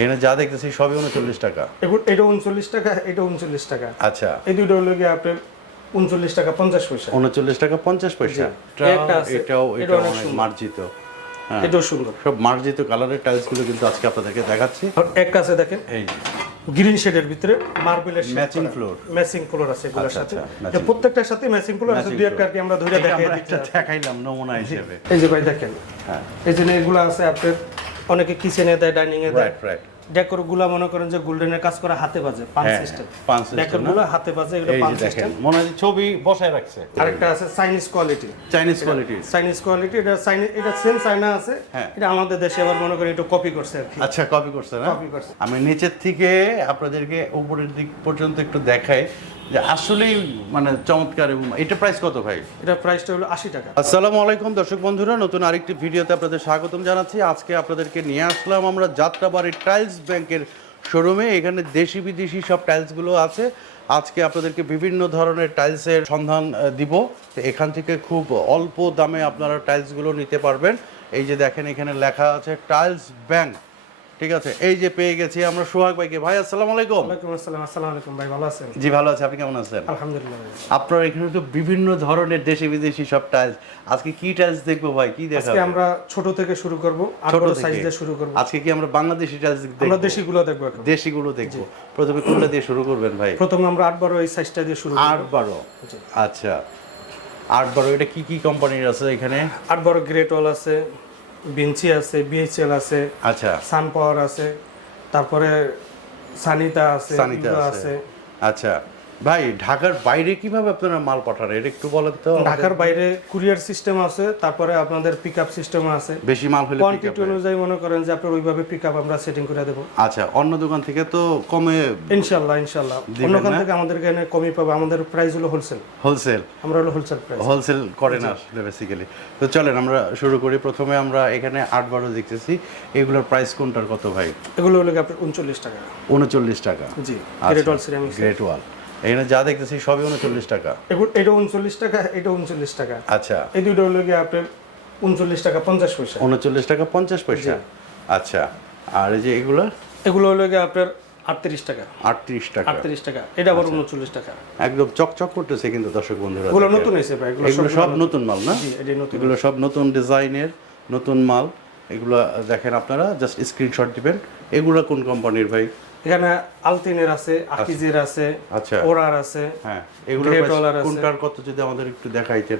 এখানে যা দেখতেছি সবই উনচল্লিশ টাকা। এটা উনচল্লিশ টাকা এটা উনচল্লিশ টাকা। আচ্ছা। এই দুটো হলো গিয়ে আপনার উনচল্লিশ টাকা পঞ্চাশ পয়সা। উনচল্লিশ টাকা পঞ্চাশ পয়সা। এটাও এটা অনেক মার্জিত। হ্যাঁ। এটাও সুন্দর। সব মার্জিত কালারের টাইলসগুলো কিন্তু আজকে আপনাদেরকে দেখাচ্ছি। একটা আছে দেখেন। এই গ্রিন শেডের ভিতরে মার্বেলের Matching floor। ম্যাচিং ফ্লোর আছে এগুলোর আচ্ছা, সাথে। আচ্ছা, এটা প্রত্যেকটার সাথে ম্যাচিং ফ্লোর আছে। দুই একটা কি আমরা ধরে দেখাই দেখাইলাম নমুনা হিসেবে। এই যে ভাই দেখেন। হ্যাঁ। এই যে এগুলো আছে আপনার অনেকে কিচেনে দেয় ডাইনিং এ দেয়। রাইট ডেকোরগুলা মনে করেন যে গোল্ডেনের কাজ করে হাতে বাজে পান সিস্টেম ডেকোর? গুলো হাতে বাজে এগুলো পান সিস্টেম মনে হয় ছবি বসায় রাখছে। আরেকটা আছে Chinese quality Chinese quality Chinese quality এটা চাইনিজ এটা সেম চাইনা আছে। হ্যাঁ। এটা আমাদের দেশে আবার মনে করি একটু কপি করছে আর কি। আচ্ছা কপি করছে না? Copy করছে। আমি নিচের থেকে আপনাদেরকে উপরের দিক পর্যন্ত একটু দেখাই। যে আসলেই মানে চমৎকার এবং এটা প্রাইস কত ভাই? এটা প্রাইসটা হলো আশি টাকা। আসসালামু আলাইকুম দর্শক বন্ধুরা নতুন আরেকটি ভিডিওতে আপনাদের স্বাগতম জানাচ্ছি। আজকে আপনাদেরকে নিয়ে আসলাম আমরা যাত্রাবাড়ির টাইলস ব্যাংকের শোরুমে এখানে দেশি বিদেশি সব টাইলসগুলো আছে। আজকে আপনাদেরকে বিভিন্ন ধরনের টাইলসের সন্ধান দিব। তো এখান থেকে খুব অল্প দামে আপনারা টাইলসগুলো নিতে পারবেন। এই যে দেখেন এখানে লেখা আছে টাইলস ব্যাংক ঠিক আছে এই যে পেয়ে গেছি আমরা সোহাগ ভাইকে। ভাই আসসালামু আলাইকুম। ওয়ালাইকুম আসসালাম আসসালামু আলাইকুম ভাই ভালো আছেন? জি ভালো আছে। আপনি কেমন আছেন? আলহামদুলিল্লাহ আপনার এখানে তো বিভিন্ন ধরনের দেশি বিদেশি সব টাইলস আজকে কি টাইলস দেখব ভাই? কি দেখাবো? আজকে আমরা ছোট থেকে শুরু করব ছোট? সাইজ দিয়ে শুরু করব। আজকে কি আমরা বাংলাদেশি টাইলস আমরা দেখব দেশিগুলো দেখব এখন। দেশিগুলো দেখব। প্রথমে কোনটা দিয়ে শুরু করবেন ভাই? প্রথম আমরা আট বারো এই সাইজটা দিয়ে শুরু করব। বারো। আচ্ছা। আট বারো এটা কি কি কোম্পানির আছে এখানে? আট বারো গ্রেট ওয়াল আছে। বেঞ্চি আছে বিএইচএল আছে আচ্ছা। সান পাওয়ার আছে তারপরে সানিতা আছে সানিতা আছে। আচ্ছা। ভাই ঢাকার বাইরে কীভাবে আপনারা মাল পাঠান? এটা একটু বলেন তো ঢাকার বাইরে কুরিয়ার সিস্টেম আছে তারপরে আপনাদের পিক আপ সিস্টেম আছে। বেশি মাল হলে কোয়ান্টিটি অনুযায়ী মনে করেন যে আপনার ওইভাবে পিক আপ আমরা সেটিং করে দেবো। আচ্ছা অন্য দোকান থেকে তো কমে ইনশাল্লাহ ইনশাল্লাহ। দিবেন অন্যখান না? থেকে আমাদের এখানে কমই পাবে। আমাদের প্রাইস হলো হোলসেল হোলসেল আমরা হলো হোলসেল প্রাইস হোলসেল করে না আসলে বেসিক্যালি তো চলেন আমরা শুরু করি। প্রথমে আমরা এখানে আট বারো দেখতেছি। এগুলোর প্রাইস কোনটার কত ভাই? এগুলো হলো আপনার উনচল্লিশ টাকা। উনচল্লিশ টাকা। জি। Great Wall Ceramics Great Wall এখানে যা দেখতেছি সবই উনচল্লিশ টাকা। এগুলো এটা উনচল্লিশ টাকা এটা উনচল্লিশ টাকা। আচ্ছা। এই দুটো হলো গিয়ে আপনার উনচল্লিশ টাকা পঞ্চাশ পয়সা। উনচল্লিশ টাকা পঞ্চাশ পয়সা। আচ্ছা। আর এই যে এগুলো? এগুলো হলো গিয়ে আপনার আটত্রিশ টাকা। আটত্রিশ টাকা। আটত্রিশ টাকা। এটা আবার উনচল্লিশ টাকা। একদম চকচক করতেছে কিন্তু দর্শক বন্ধুরা এগুলো নতুন এসে ভাই এগুলো সব নতুন। মাল না? এগুলো সব নতুন ডিজাইনের নতুন মাল। এগুলো দেখেন আপনারা জাস্ট স্ক্রিনশট দিবেন। এগুলো কোন কোম্পানির ভাই? এখানে আলতিনের আছে আকিজের আছে আচ্ছা। ওরার আছে হ্যাঁ এগুলো। কোনটার কত যদি আমাদের একটু দেখাইতেন?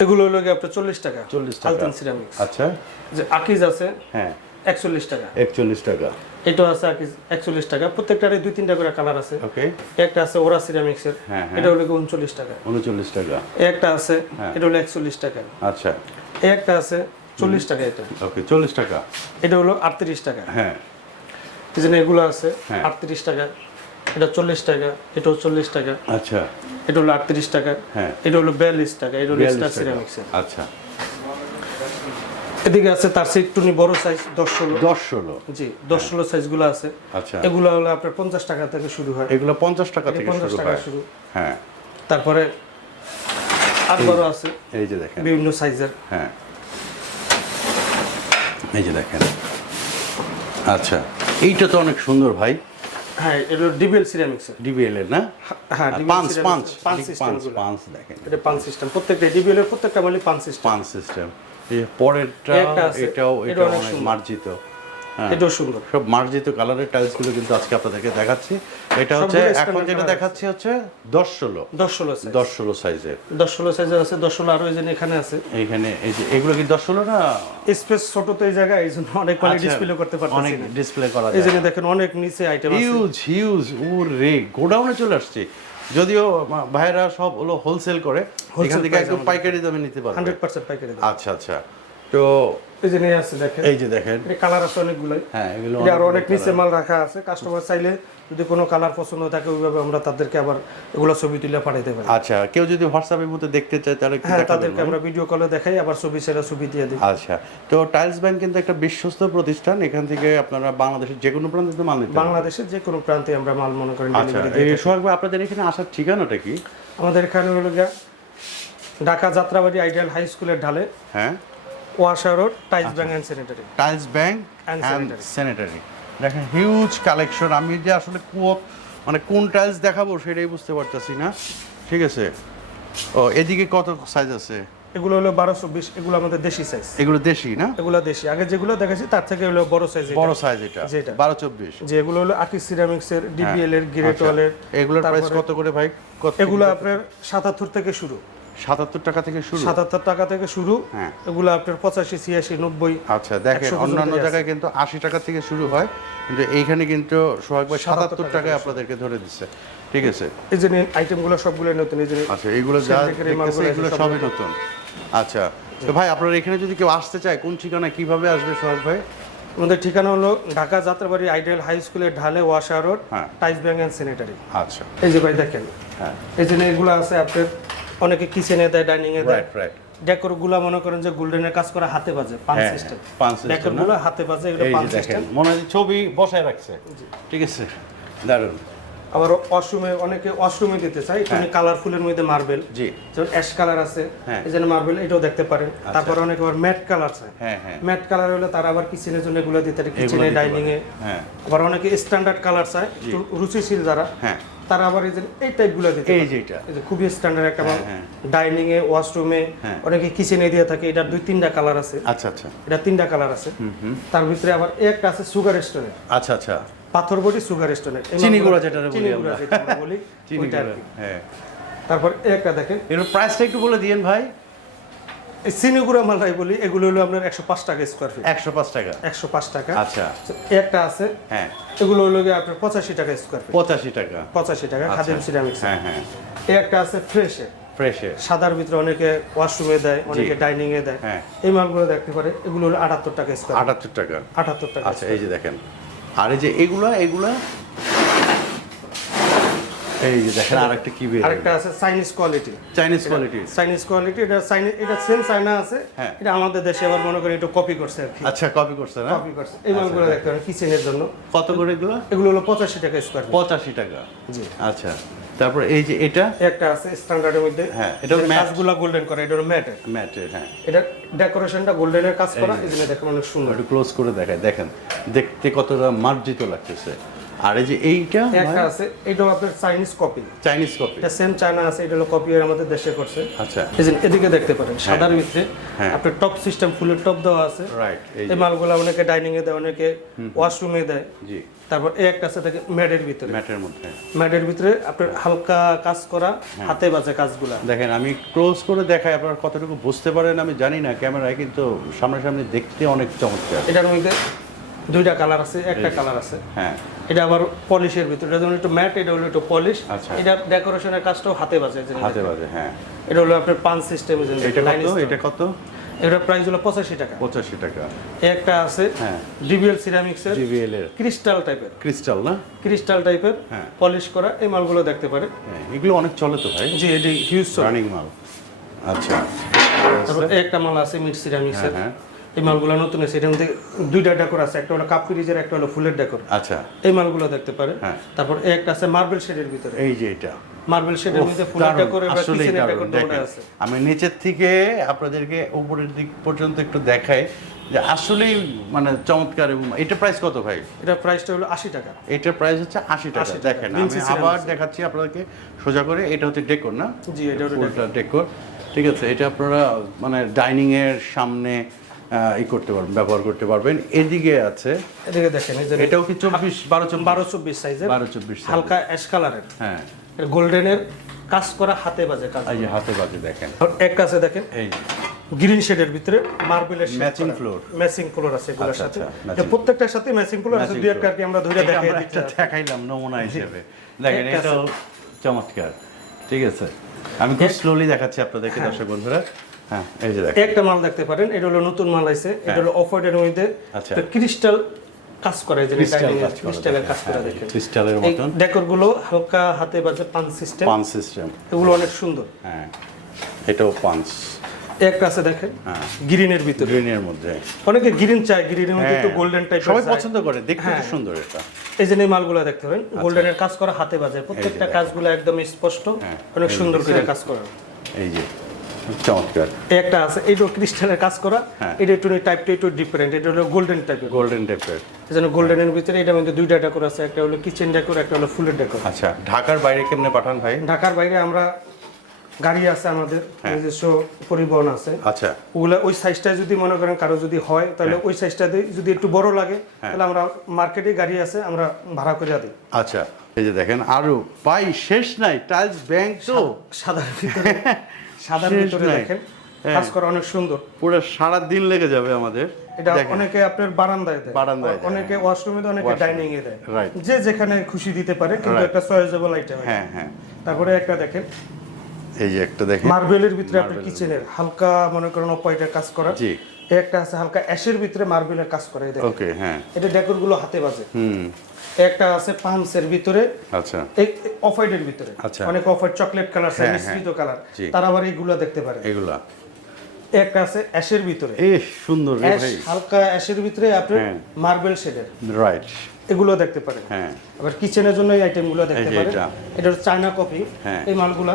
এগুলো হলো আপনার চল্লিশ টাকা। 40 টাকা। আলতিন সিরামিক্স আচ্ছা। যে আকিজ আছে হ্যাঁ। একচল্লিশ টাকা। একচল্লিশ টাকা। এটা আছে আকিজ একচল্লিশ টাকা। প্রত্যেকটারই দুই তিনটা করে কালার আছে। ওকে। একটা আছে ওরা সিরামিক্সের হ্যাঁ, হ্যাঁ। এটা হলো উনচল্লিশ টাকা। উনচল্লিশ টাকা। একটা আছে হ্যাঁ। এটা হলো একচল্লিশ টাকা। আচ্ছা। একটা আছে চল্লিশ টাকা এটা। ওকে চল্লিশ টাকা। এটা হলো আটত্রিশ টাকা। হ্যাঁ। জন্য এগুলো আছে হ্যাঁ। আটত্রিশ টাকা এটা চল্লিশ টাকা এটাও চল্লিশ টাকা। আচ্ছা। এটা হলো আটত্রিশ টাকা হ্যাঁ। এটা হলো বিয়াল্লিশ টাকা এটা হলো স্টার টাকা। সিরামিক্সের আচ্ছা। এদিকে আছে তার চেয়ে একটু বড় সাইজ দশ ষোলো। দশ ষোলো। জি দশ ষোলো সাইজগুলো আছে। আচ্ছা। এগুলো হলো আপনার পঞ্চাশ টাকা থেকে শুরু হয়। এগুলো পঞ্চাশ টাকা থেকে পঞ্চাশ শুরু টাকা হয়। শুরু। হ্যাঁ। তারপরে আট বড় আছে। এই যে দেখেন। বিভিন্ন সাইজের হ্যাঁ। এই যে দেখেন। আচ্ছা। এইটা তো অনেক সুন্দর ভাই। হ্যাঁ এটা ডিবিএল সিরামিক্স ডিবিএল এর না? হ্যাঁ পাঁচ পাঁচ পাঁচ সিস্টেম পাঁচ পাঁচ দেখেন। এটা পাঁচ সিস্টেম। প্রত্যেকটা ডিবিএল এর প্রত্যেকটা মানে পাঁচ সিস্টেম। পাঁচ সিস্টেম। এই পরেরটা এটাও এটা অনেক মার্জিত। এটাও সুন্দর। সব মার্জিত কালারের টাইলসগুলো কিন্তু আজকে আপনাদেরকে দেখাচ্ছি। এটা হচ্ছে এখন যেটা দেখাচ্ছি হচ্ছে দশ ষোলো। দশ ষোলো দশ ষোলো সাইজের দশ ষোলো সাইজের আছে দশ ষোলো আরও এই জন্য এখানে আছে। এইখানে এই যে এগুলো কি দশ ষোলো না? স্পেস ছোট তো এই জায়গায় এই জন্য অনেক মানে আচ্ছা, ডিসপ্লে করতে অনেক ডিসপ্লে করা এই জন্য দেখেন অনেক নিচে আইটেম হিউজ হিউজ ও রে গোডাউনে চলে আসছে। যদিও ভাইয়েরা সব হলো হোলসেল করে এখান থেকে একদম পাইকারি দামে নিতে পারবে। হান্ড্রেড পার্সেন্ট পাইকারি আচ্ছা আচ্ছা। তো এই যে নিয়ে আছে দেখেন। এই যে দেখেন। এটা কালার আছে অনেকগুলাই। হ্যাঁ এগুলো আরও অনেক নিচে মাল রাখা আছে। কাস্টমার চাইলে যদি কোনো কালার পছন্দ থাকে ওইভাবে আমরা তাদেরকে আবার এগুলো ছবি তুলে পাঠাইতে পারি। আচ্ছা কেউ যদি হোয়াটসঅ্যাপের মধ্যে দেখতে চায় তাহলে হ্যাঁ তাদেরকে আমরা ভিডিও কলে দেখাই আবার ছবি ছেড়ে ছবি দিয়ে দিই। আচ্ছা তো টাইলস ব্যাংক কিন্তু একটা বিশ্বস্ত প্রতিষ্ঠান। এখান থেকে আপনারা বাংলাদেশের যে কোনো প্রান্তে মাল নিতে বাংলাদেশের যে কোনো প্রান্তে আমরা মাল মনে করেন আচ্ছা delivery এই সোহাগ আপনাদের এখানে আসার ঠিকানাটা কি? আমাদের এখানে হলো ঢাকা যাত্রাবাড়ি আইডিয়াল হাই স্কুলের ঢালে। হ্যাঁ। ওয়াশা road tiles bank and sanitary tiles bank and sanitary দেখেন হিউজ কালেকশন আমি যে আসলে কো- মানে কোন টাইলস দেখাবো সেটাই বুঝতে পারতেছি না। ঠিক আছে? ও এদিকে কত সাইজ আছে? এগুলো হলো বারোশো বিশ এগুলো আমাদের দেশি সাইজ এগুলো দেশি না? এগুলো দেশি। আগে যেগুলো দেখেছি তার থেকে হলো বড় সাইজ বড় সাইজ এটা। যেটা। বারো চব্বিশ। যে এগুলো হলো আর্টিস সিরামিক্স এর ডিবিএল এর গ্রেট আচ্ছা। ওয়ালের এগুলোর প্রাইস কত করে ভাই? এগুলো আপনার সাতাত্তর থেকে শুরু। সাতাত্তর টাকা থেকে শুরু? সাতাত্তর টাকা থেকে শুরু। হ্যাঁ। এগুলো আপনার পঁচাশি ছিয়াশি নব্বই আচ্ছা দেখেন অন্যান্য। জায়গায় কিন্তু আশি টাকা থেকে শুরু হয়। কিন্তু এইখানে কিন্তু সোহাগ ভাই সাতাত্তর টাকায় আপনাদেরকে ধরে দিচ্ছে। ঠিক আছে? এই যে আইটেমগুলো সবগুলো নতুন এই যে আচ্ছা এইগুলো যা এগুলো সব সবই নতুন। আচ্ছা তো ভাই আপনার এখানে যদি কেউ আসতে চায় কোন ঠিকানা কীভাবে আসবে সোহাগ ভাই? আমাদের ঠিকানা হলো ঢাকা যাত্রাবাড়ি আইডিয়াল হাই স্কুলের ঢালে ওয়াশা রোড হ্যাঁ। টাইস ব্যাংক অ্যান্ড স্যানিটারি আচ্ছা। এই যে ভাই দেখেন। হ্যাঁ। এই যে এগুলো আছে আপনার অনেকে কিচেনে দেয় ডাইনিং এ দেয়। রাইট ডেকোরগুলা মনে করেন যে গোল্ডেনের কাজ করা হাতে বাজে পাঁচ হ্যাঁ, সিস্টেম পান system ডেকোর? গুলো হাতে বাজে এগুলো সিস্টেম মনে হয় ছবি বসায় রাখছে। ঠিক আছে আবার অনেকে ওয়াশরুমে দিতে তুমি কালারফুলের মধ্যে মার্বেল জি। যেমন অ্যাশ কালার আছে হ্যাঁ। এই জন্য মার্বেল এটাও দেখতে পারেন। তারপর অনেকে আবার ম্যাট কালার হ্যাঁ হ্যাঁ। ম্যাট কালার হলে তারা আবার কিচেনের জন্য এগুলো দিতে পারে কিচেনে ডাইনিং এ হ্যাঁ। আবার অনেকে স্ট্যান্ডার্ড কালার চায় রুচিশীল যারা। হ্যাঁ। তারা আবার এই যে এই টাইপগুলো দিতে এই যে এটা। এই যে খুবই স্ট্যান্ডার্ড একটা হ্যাঁ। ডাইনিং এ ওয়াশরুমে হ্যাঁ। অনেকে কিচেনে দিয়ে থাকে এটা দুই তিনটা কালার আছে। আচ্ছা আচ্ছা। এটা তিনটা কালার আছে। তার ভিতরে আবার একটা আছে সুগার স্টোনের আচ্ছা আচ্ছা। পাথর বডি সুগার স্টোনের চিনি গুঁড়া যেটা বলি আমরা। চিনি গুঁড়া, হ্যাঁ। তারপর একটা দেখেন। এর প্রাইসটা একটু বলে দিয়েন ভাই। এই মালাই বলি এগুলো হলো আপনার একশো পাঁচ টাকা স্কোয়ার ফিট একশো পাঁচ টাকা। একশো পাঁচ টাকা। আচ্ছা। একটা আছে। হ্যাঁ। এগুলো হলো গিয়ে আপনার পঁচাশি টাকা স্কোয়ার ফিট পঁচাশি টাকা। পঁচাশি টাকা আচ্ছা। খাদিম সিরামিক্স হ্যাঁ হ্যাঁ। এই একটা আছে ফ্রেশে ফ্রেশে সাদার ভিতরে অনেকে ওয়াশরুমে দেয় অনেকে ডাইনিং এ দেয়। হ্যাঁ। এই মালগুলো দেখতে পারে এগুলো হলো আটাত্তর টাকা স্কোয়ার আটাত্তর টাকা। আটাত্তর টাকা আচ্ছা এই যে দেখেন। আর এই যে এগুলা এগুলা এই যে দেখেন আর একটা কি বের আরেকটা আছে Chinese quality Chinese quality Chinese quality এটা চাইনিজ এটা সেম আছে। হ্যাঁ। এটা আমাদের দেশে আবার মনে করি একটু কপি করছে আর কি। আচ্ছা কপি করছে না? কপি করছে। এই মালগুলো দেখতে পারেন কিচেনের জন্য। কত করে এগুলো? এগুলো হলো পঁচাশি টাকা স্কোয়ার পঁচাশি টাকা। জি। আচ্ছা তারপর এই যে এটা? একটা আছে স্ট্যান্ডার্ডের মধ্যে। হ্যাঁ, এটা matte। গোল্ডেন করে এটা হলো ম্যাটের। ম্যাটের হ্যাঁ। এটা ডেকোরেশনটা গোল্ডেনের কাজ করা এই জন্য দেখে অনেক সুন্দর। একটু ক্লোজ করে দেখায় দেখেন দেখতে কতটা মার্জিত লাগতেছে। আর এই যে এইটা একটা আছে এটাও আপনার চাইনিজ কপি চাইনিজ কপি এটা সেম চায়না আছে এটা হলো কপি আমাদের দেশে করছে। আচ্ছা। এই যে এদিকে দেখতে পারেন সাদার ভিতরে হ্যাঁ। আপনার টপ সিস্টেম ফুলের টপ দেওয়া আছে। রাইট এই মালগুলো অনেকে ডাইনিং এ দেয় অনেকে ওয়াশরুমে দেয়। জি। তারপর এই একটা আছে থাকে ম্যাডের ভিতরে। ম্যাটের মধ্যে। ম্যাডের ভিতরে আপনার হালকা কাজ করা হ্যাঁ। হাতে বাজে কাজগুলা। দেখেন আমি ক্লোজ করে দেখাই আপনারা কতটুকু বুঝতে পারেন আমি জানি না ক্যামেরায় কিন্তু সামনাসামনি দেখতে অনেক চমৎকার। এটার মধ্যে দুইটা কালার আছে একটা কালার আছে। হ্যাঁ। এটা আবার পলিশের ভিতরে এটা যেমন একটু ম্যাট এটা হলো একটু পলিশ আচ্ছা। এটা ডেকোরেশনের কাজটাও হাতে বাজে হাতে বাজে হ্যাঁ। এটা হলো আপনার পাঁচ সিস্টেম এটা কত? এটা কত? এটা প্রাইস হলো পঁচাশি টাকা। পঁচাশি টাকা। একটা আছে হ্যাঁ। ডিবিএল সিরামিক্সের জিবিএল এর। ক্রিস্টাল টাইপের ক্রিস্টাল না? ক্রিস্টাল টাইপের হ্যাঁ। পলিশ করা এই মালগুলো দেখতে পারে হ্যাঁ এগুলো অনেক চলে তো ভাই। জি এটি হিউজ রানিং মাল। আচ্ছা। তারপর একটা মাল আছে মিট সিরামিক্সের হ্যাঁ, এই মালগুলো নতুন আছে এটার মধ্যে দুইটা ডেকোর আছে একটা হলো কাপ ফ্রিজের একটা হলো ফুলের ডেকোর। আচ্ছা। এই মালগুলো দেখতে পারে হ্যাঁ। তারপর একটা আছে মার্বেল শেডের ভিতরে। এই যে এটা। মার্বেল শেডের মধ্যে ফুলের ডেকোর আসলেই কিচেনের ডেকোর। দুটোটা আছে। আমি নিচের থেকে আপনাদেরকে উপরের দিক পর্যন্ত একটু দেখাই যে আসলেই মানে চমৎকার এবং এটা প্রাইস কত ভাই? এটা প্রাইসটা হলো আশি টাকা। এটার প্রাইস হচ্ছে আশি টাকা। 80 টাকা। দেখেন আমি আবার দেখাচ্ছি আপনাদেরকে সোজা করে। এটা হচ্ছে ডেকোর না? জি এটা হলো ডেকোর। ঠিক আছে এটা আপনারা মানে ডাইনিং এর সামনে ই করতে পারবেন ব্যবহার করতে পারবেন। এদিকে আছে এদিকে দেখেন এই যে এটাও কি চব্বিশ? বারো বারো চব্বিশ সাইজের বারো চব্বিশ হালকা অ্যাশ কালারের হ্যাঁ। গোল্ডেনের কাজ করা হাতে বাজে কাজ এই হাতে বাজে দেখেন। আর একটা আছে দেখেন। এই গ্রিন শেডের ভিতরে মার্বেলের Matching floor। ম্যাচিং ফ্লোর আছে এগুলোর আচ্ছা, সাথে। আচ্ছা, প্রত্যেকটার সাথে ম্যাচিং ফ্লোর আছে। দুই একটা আর কি আমরা ধরে দেখাই দিচ্ছি একটা দেখাইলাম নমুনা হিসেবে। দেখেন এটাও চমৎকার। ঠিক আছে। আমি খুব স্লোলি দেখাচ্ছি আপনাদেরকে দর্শক বন্ধুরা। হ্যাঁ এই যে দেখেন। একটা মাল দেখতে পারেন এটা হলো নতুন মাল আছে এটা হলো অফ হোয়াইটের মধ্যে আচ্ছা। ক্রিস্টাল কাজ করে যে ক্রিস্টালের কাজ করে দেখেন। ক্রিস্টালের মতন। ডেকোরগুলো হালকা হাতে বাজে পাঁচ সিস্টেম পাঞ্চ সিস্টেম এগুলো অনেক সুন্দর। হ্যাঁ এটাও পাঞ্চ একটা আছে দেখেন হ্যাঁ। গ্রিনের ভিতরে। গ্রিনের মধ্যে। অনেকে গ্রিন চায় গ্রিনের মধ্যে একটু হ্যাঁ। গোল্ডেন টাইপ সবাই পছন্দ করে দেখতে হ্যাঁ। খুব সুন্দর এটা। এই যে এই মালগুলো দেখতে পারেন গোল্ডেনের কাজ করা হাতে বাজে। প্রত্যেকটা কাজগুলো একদম স্পষ্ট হ্যাঁ। অনেক সুন্দর করে কাজ করা। এই যে চমৎকার। একটা আছে এইটা ক্রিস্টালের কাজ করা হ্যাঁ। এটা একটু টাইপটা একটু ডিফারেন্ট এটা হলো গোল্ডেন টাইপের গোল্ডেন টাইপের এই জন্য গোল্ডেনের ভিতরে এটা মধ্যে দুইটা ডেকোর আছে একটা হলো কিচেন ডেকোর একটা হলো ফুলের ডেকোর আচ্ছা ঢাকার বাইরে কেমনে পাঠান ভাই? ঢাকার বাইরে আমরা গাড়ি আছে আমাদের হ্যাঁ। নিজস্ব পরিবহন আছে। আচ্ছা। ওগুলা ওই সাইজটা যদি মনে করেন কারও যদি হয় তাহলে হ্যাঁ। ওই সাইজটা যদি একটু বড় লাগে তাহলে আমরা মার্কেটে গাড়ি আছে আমরা ভাড়া করে দিই। আচ্ছা এই যে দেখেন আরও পাই শেষ নাই টাইলস ব্যাংক তো। ভিতরে। সাদার ভিতরে দেখেন হ্যাঁ। কাজ করা অনেক সুন্দর। পুরো সারা দিন লেগে যাবে আমাদের। এটা অনেকে আপনার বারান্দায় দেয়। বারান্দায় অনেকে ওয়াশরুমে দেয় অনেকে ডাইনিং এ দেয়। যে যেখানে খুশি দিতে পারে কিন্তু একটা চয়েজেবল আইটেম হ্যাঁ হ্যাঁ। তারপরে একটা দেখেন। এই যে একটা দেখেন। মার্বেলের ভিতরে আপনার কিচেনের হালকা মনে করেন অপাইটের কাজ করা। জি। একটা আছে হালকা অ্যাশের ভিতরে মার্বেলের কাজ করা এই দেখেন। ওকে হ্যাঁ। এটা ডেকোরগুলো হাতে বাজে। হুম। একটা আছে পামসের ভিতরে আচ্ছা। এই অফ হোয়াইটের ভিতরে। আচ্ছা। অনেক অফ হোয়াইট চকলেট কালার হ্যাঁ, মিশ্রিত কালার। তারা আবার এইগুলো দেখতে পারে এগুলা এই একটা আছে অ্যাশের ভিতরে। এ সুন্দর রে ভাই। হালকা অ্যাশের ভিতরে আপনার হ্যাঁ। মার্বেল শেডের। রাইট। এগুলো দেখতে পারেন। হ্যাঁ। আবার কিচেনের জন্য এই আইটেমগুলো দেখতে যে পারেন। এটা। এটা চায়না কফি। হ্যাঁ। এই মালগুলা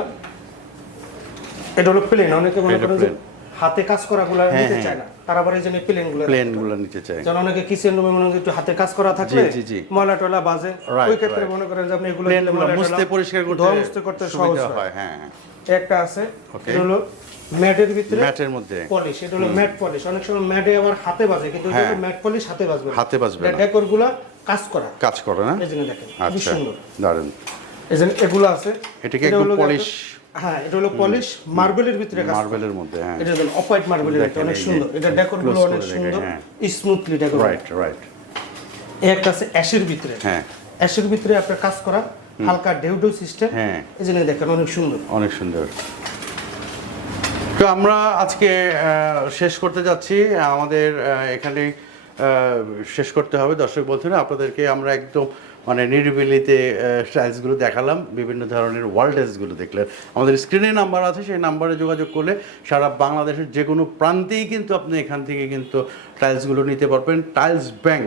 এটা হলো প্লেন। অনেকে মনে করেন হাতে কাজ করাগুলো হ্যাঁ, নিতে হ্যাঁ। চায় না। তারা আবার এই জন্য প্লেনগুলো নিতে চাই। যেন অনেকে কিচেন রুমে মনে একটু হাতে কাজ করা থাকলে জি, জি। ময়লা টয়লা বাজে। ওই ক্ষেত্রে মনে করেন যে আপনি এগুলো প্লেন দিলে গুলো ময়লা মুছতে পরিষ্কার করতে ধোয়া মুছতে করতে সহজ হয় হয়। হ্যাঁ একটা আছে এটা হলো ম্যাটের ভিতরে ম্যাটের মধ্যে। পলিশ এটা হলো ম্যাট পলিশ অনেক সময় ম্যাটে আবার হাতে বাজে কিন্তু এটা। ম্যাট পলিশ হাতে বাজবে হাতে বাজবে না। কাজ করা। কাজ করে না? এই জন্য দেখেন আচ্ছা দারুণ এই যে এগুলো আছে এটা কি এটা একদম হলো পলিশ হ্যাঁ এটা হলো পলিশ মার্বেলের ভিতরে কাজ মার্বেলের মধ্যে হ্যাঁ। এটা দেখুন অপাইট মার্বেলের ভিতরে অনেক সুন্দর। এটা ডেকোরগুলো অনেক সুন্দর। স্মুথলি ডেকোর রাইট রাইট একটা আছে অ্যাশের ভিতরে। হ্যাঁ। অ্যাশের ভিতরে আপনার কাজ করা হালকা ডেউডো সিস্টেম হ্যাঁ। এই জন্য দেখেন অনেক সুন্দর। অনেক সুন্দর। তো আমরা আজকে শেষ করতে যাচ্ছি। আমাদের এখানে আহ, শেষ করতে হবে। দর্শক বন্ধুরা আপনাদেরকে আমরা একদম মানে নিরিবিলিতে স্টাইলসগুলো দেখালাম বিভিন্ন ধরনের ওয়ার্ল্ড ওয়ার্ল্ডেসগুলো দেখলেন। আমাদের স্ক্রিনে নাম্বার আছে সেই নাম্বারে যোগাযোগ করলে সারা বাংলাদেশের যে কোনো প্রান্তেই কিন্তু আপনি এখান থেকে কিন্তু টাইলসগুলো নিতে পারবেন। টাইলস ব্যাংক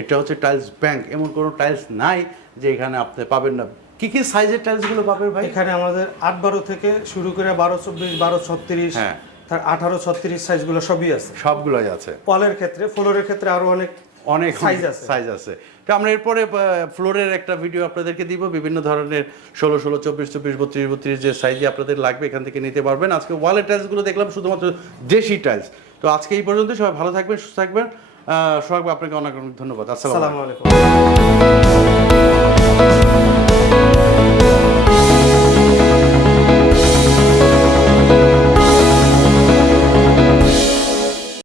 এটা হচ্ছে টাইলস ব্যাংক এমন কোনো টাইলস নাই যে এখানে আপনি পাবেন না। কি কি সাইজের টাইলসগুলো পাবেন ভাই? এখানে আমাদের আট বারো থেকে শুরু করে বারো চব্বিশ বারো ছত্রিশ হ্যাঁ। তার আঠারো ছত্রিশ সাইজগুলো সবই আছে। সবগুলোই আছে। পলের ক্ষেত্রে ফ্লোরের ক্ষেত্রে আরও অনেক অনেক সাইজ আছে। সাইজ আছে। তো আমরা এরপরে ফ্লোরের একটা ভিডিও আপনাদেরকে দিব বিভিন্ন ধরনের ষোলো ষোলো চব্বিশ চব্বিশ বত্রিশ বত্রিশ যে সাইজে আপনাদের লাগবে এখান থেকে নিতে পারবেন। আজকে ওয়ালের টাইলসগুলো দেখলাম শুধুমাত্র দেশি টাইলস তো আজকে এই পর্যন্ত সবাই ভালো থাকবেন সুস্থ থাকবেন। আহ, সোহাগ আপনাকে অনেক অনেক ধন্যবাদ। আসসালামু আলাইকুম।